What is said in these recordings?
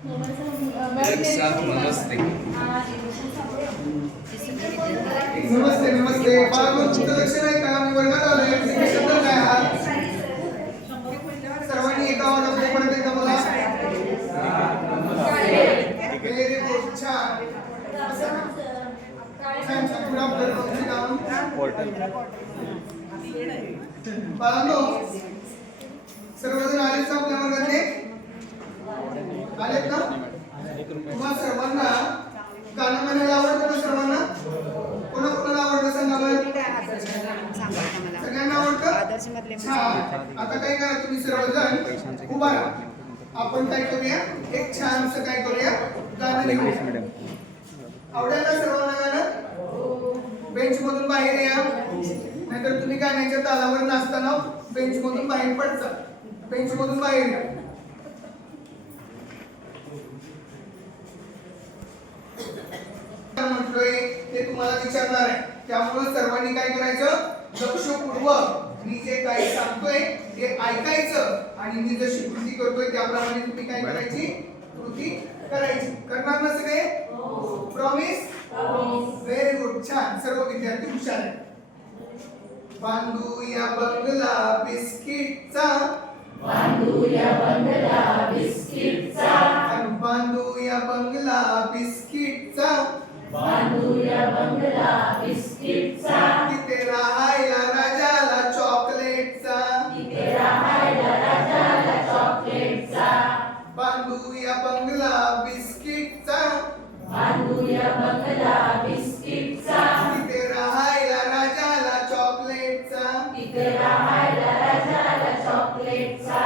एक साथ नमस्ते. नमस्ते नमस्ते. बाळांनो, तुमचं लक्ष नाही का? मी वर्गात आलोय. तुम्ही शब्द काय आहात? सर्वांनी एका आवाजामध्ये परत एकदा बोला. Very good. छान. छान छान. Good afternoon. बाळांनो, सर्वजण आलेत का आपल्या वर्गातले? आलेत ना? तुम्हा सर्वांना गाणं म्हणायला आवडतं ना? सर्वांना कोणाकोणाला आवडतं सांगा बरं? सगळ्यांना आवडतं? छान. आता काय करा, तुम्ही सर्वजण उभा राहा. आपण काय करूया, एक छानसं काय करूया, गाणं लिहूया. आवडेल ना सर्वांना गाणं? बेंच मधून बाहेर या, नाहीतर तुम्ही गाण्याच्या तालावर नाचताना बेंच मधून बाहेर पडता. बेंच मधून बाहेर या. म्हटलोय ते तुम्हाला विचारणार आहे, त्यामुळे सर्वांनी काय करायचं, लक्षपूर्वक मी जे काही सांगतोय ते ऐकायचं आणि मी जशी कृती करतोय त्याप्रमाणे तुम्ही काय करायची, कृती करायची. करणार ना सगळे? प्रॉमिस? Very good. छान. सर्व विद्यार्थी हुशार आहेत. बांधूया बंगला बिस्किटचा, बांधूया बंगला बिस्किटचा, बांधूया बंगला बिस्किटचा, बांधूया बंगला बिस्किटचा, तिथे राहायला राजाला चॉकलेटचा, तिथे राहायला राजाला चॉकलेटचा, बांधूया बंगला बिस्किटचा, बांधूया बंगला बिस्किटचा, तिथे राहायला राजाला चॉकलेटचा, तिथे राहायला राजाला चॉकलेटचा,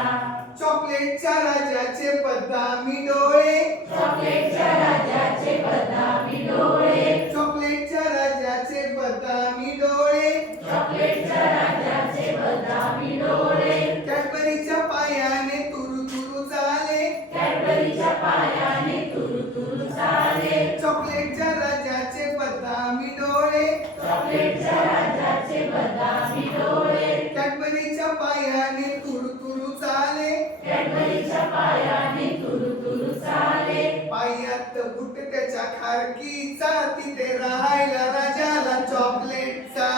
चॉकलेटच्या राजाचे बदामी डोळे, चॉकलेटच्या राजाचे बदामी डोळे, चॉकलेटच्या राजाचे बदामी डोळे, चॉकलेटच्या राजाचे बदामी डोळे, कॅडबरीच्या पायाने तुरु तुरु चाले, कॅडबरीच्या पायाने तुरु तुरु चाले, चॉकलेटच्या राजाचे बदामी डोळे, चॉकलेटच्या राजाचे बदामी डोळे, कॅडबरीच्या पायाने तुरु तुरु चाले, कॅडबरीच्या पायाने तुरु तुरु चाले, पायात बुट त्याच्या खारकीचा, तिथे राहायला राजाला चॉकलेटचा,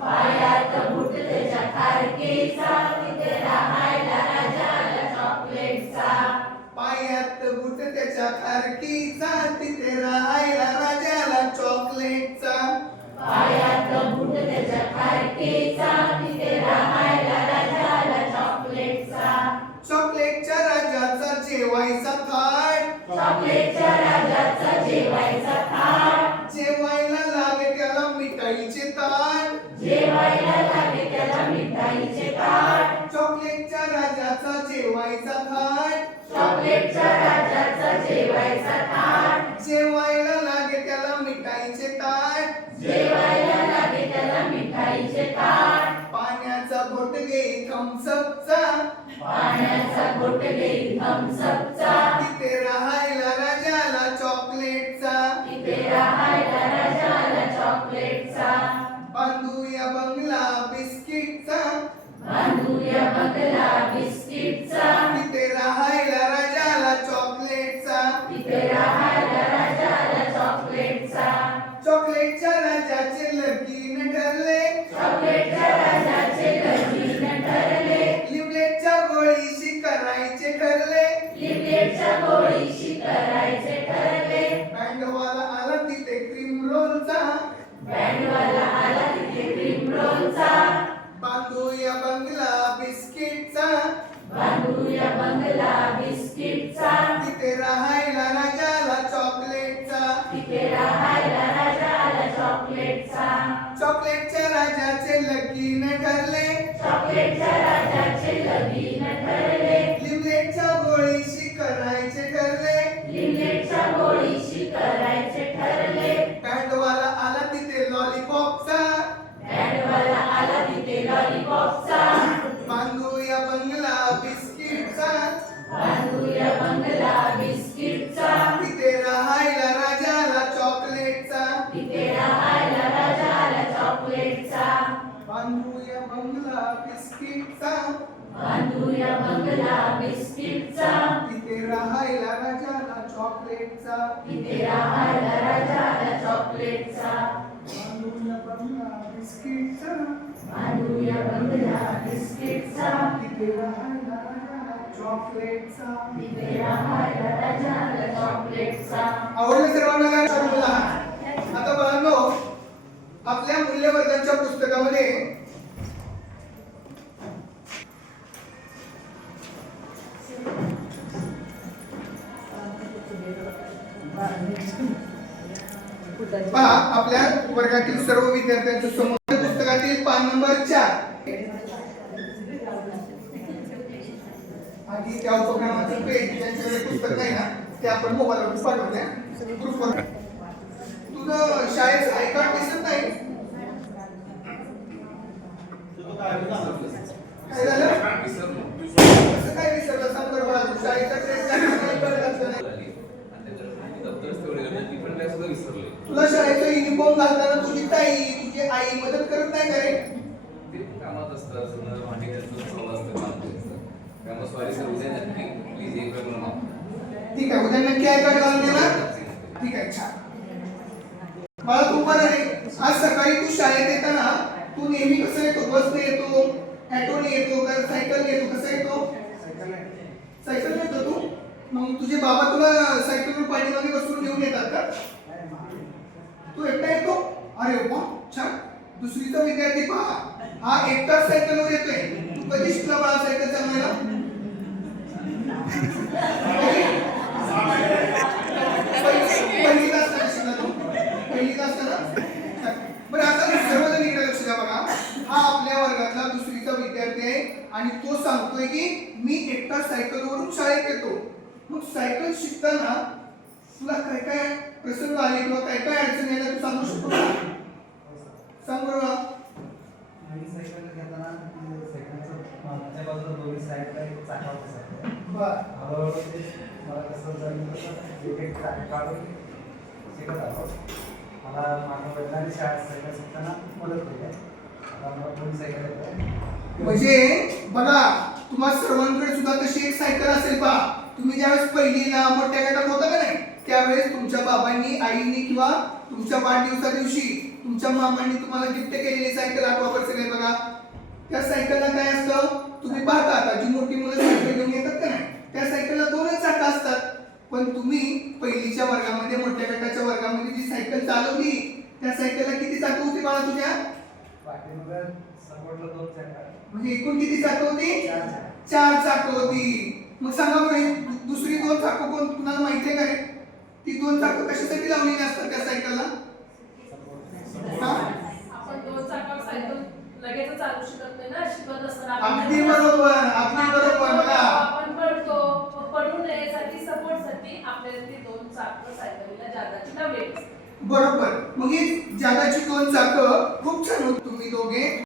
पायात बुट त्याच्या खारकेचा, तिथे राहायला राजाला चॉकलेटचा, पायात बुट त्याच्या खारकीचा, तिथे राहायला राजाला चॉकलेटचा, पायात बुट त्याच्या खारकेचा, तिथे राहायला राजाला चॉकलेटचा, चॉकलेटच्या राजाचा जेवायचा थाट, चॉकलेटच्या राजाचा जेवायचा थाट, जेवायला लागे त्याला मिठाईचे ताट, जेवायला लागे त्याला मिठाईचे ताट, चॉकलेटच्या राजाचा जेवायचा थाट, चॉकलेटच्या राजाचा जेवायचा ताट, जेवायला लागे त्याला मिठाईचे ताट, जेवायला लागे त्याला मिठाईचे ताट, पाण्याचा घोट घे थम्सअपचा, पाण्याचा घोट घे थम्सअपचा, तिथे राहायला राजाला चॉकलेटचा, तिथे राहायला राजाला चॉकलेटचा, बांधूया बंगला बिस्किटचा, बांधूया बंगला बिस्किटचा, तिथे राहायला राजाला चॉकलेटचा, तिथे राहायला राजाला चॉकलेटचा, चॉकलेटच्या राजाचे लगीन ठरले, चॉकलेटच्या राजाचे लगीन ठरले, लिपलेटच्या गोळीशी करायचे ठरले, लिपलेटच्या गोळीशी करायचे ठरले, बँडवाला आला तिथे क्रीम रोलचा, बँडवाला आला तिथे क्रीम रोलचा, बांधूया बंगला बिस्किटचा, बांधूया बंगला बिस्किटचा, तिथे राहायला राजाला चॉकलेटचा, तिथे राहायला राजाला चॉकलेटचा, चॉकलेटच्या राजाचे लगीन ठरले, चॉकलेटच्या राजाचे लगीन ठरले, लिपलेटच्या गोळीशी करायचे ठरले, लिपलेटच्या गोळीशी करायचे ठरले, बँडवाला आला तिथे लॉलीपॉपचा, बँडवाला आला तिथे लॉलीपॉपचा, बांधूया बंगला बिस्किटचा, बांधूया बंगला बिस्किटचा, तिथे राहायला राजाला चॉकलेटचा, तिथे राहायला राजाला चॉकलेटचा, बांधूया बंगला बिस्किटचा, बांधूया बंगला बिस्किटचा, तिथे राहायला राजाला चॉकलेटचा तिथे राहायला राजा आला चॉकलेटचा बांधूया बंगला बिस्किटचा बांधूया बंगला बिस्किटचा तिथे राहायला राजा आला चॉकलेटचा तिथे राहायला राजा आला चॉकलेटचा. आवडलं सर्वांना काय चालू आता बाळांनो आपल्या मूल्यवर्धनच्या पुस्तकामध्ये पहा आपल्या वर्गातील सर्व विद्यार्थ्यांच्या समोर पुस्तकातील पान नंबर 4 आणि त्या उपक्रमाचं पेज ज्यांच्याकडे पुस्तक नाही ना ते आपण मोबाईलवर पाठवूया ग्रुपवर. तुझं शाळेचं आय कार्ड दिसत नाही काय झालं कसं काय विसरलं सांग बरं मला तू शाळेचा ड्रेस घातला नाही. तुला शाळेचा युनिफॉर्म घालताना तुझी ताई तुझी आई मदत करत नाही का रे? ठीक आहे उद्या नक्की आय कार्ड घालून देणार. ठीक आहे छान. मला तू पण आहे आज सकाळी तू शाळेत येताना तू नेहमी कसं येतो बसने येतो ऑटोने येतो का सायकलने येतो कसं येतो? सायकलने येतो तू. मग तुझे बाबा तुला सायकलवर पाठीमागे बसून घेऊन येतात का? तू एकटा येतो? अरे वा छान. दुसरीचा विद्यार्थी पहा हा एकटाच सायकलवर येतोय. तू कधी शिकला बाळा सायकल चालवायला? पहिलीला असताना शिकला तू? पहिलीला असताना? बरं आता सर्वजण इकडे लक्ष द्या बघा. हा आपल्या वर्गातला दुसरीचा विद्यार्थी आहे आणि तो सांगतोय की मी एकटा सायकलवरून शाळेत येतो. मग सायकल शिकताना तुला काय काय प्रसंग आले किंवा काय काय अडचणी आल्या तू सांगू शकतो का? सांग बरं. सायकल घेताना सायकलचं माझ्या बाजूला दोन्ही साईडला एक चाका बसवतो. बरं हळूहळू ते मला कसं जमलं एक एक चाक काढून शिकत आलो. मला माझ्या वडिलांनी शाळेत सायकल शिकताना मदत केली आहे. आता मला दोन्ही सायकल येतात. म्हणजे बघा तुम्हा सर्वांकडे सुद्धा तशी एक सायकल असेल पहा. तुम्ही ज्यावेळेस पहिलीला मोठ्या गटात होता का नाही त्यावेळेस तुमच्या बाबांनी आईनी किंवा तुमच्या वाढदिवसा दिवशी तुमच्या मामांनी तुम्हाला गिफ्ट केलेली सायकल आठवा असेल बघा. त्या सायकलला काय असतं तुम्ही पाहता आता जी मोठी मुलं सायकल घेऊन येतात का नाही त्या सायकलला दोनच चाकं असतात. पण तुम्ही पहिलीच्या वर्गामध्ये मोठ्या गटाच्या वर्गामध्ये जी सायकल चालवली त्या सायकलला किती चाकं होती बाळा तुझ्या? पाठीमागे सपोर्टला दोन चाका. म्हणजे एकूण किती चाकं होती? 4 चाका. 4 चाकं होती. मग सांगा बरं दुसरी 2 चाकं कोण तुम्हाला माहिती आहे का रे? ती 2 चाकं कशासाठी लावलेली असतात त्या सायकलला? हा? आपण 2 चाकावर सायकल लगेच चालू शकत नाही ना शिकत असताना. अगदी बरोबर अगदी बरोबर बघा. आपण पडतो पडू नयेसाठी सपोर्टसाठी आपल्याला ती 2 चाकं सायकलीला जागाची लावलेली असतात. बरोबर. मग ही जागाची 2 चाकं खूप छान होती. तुम्ही दोघे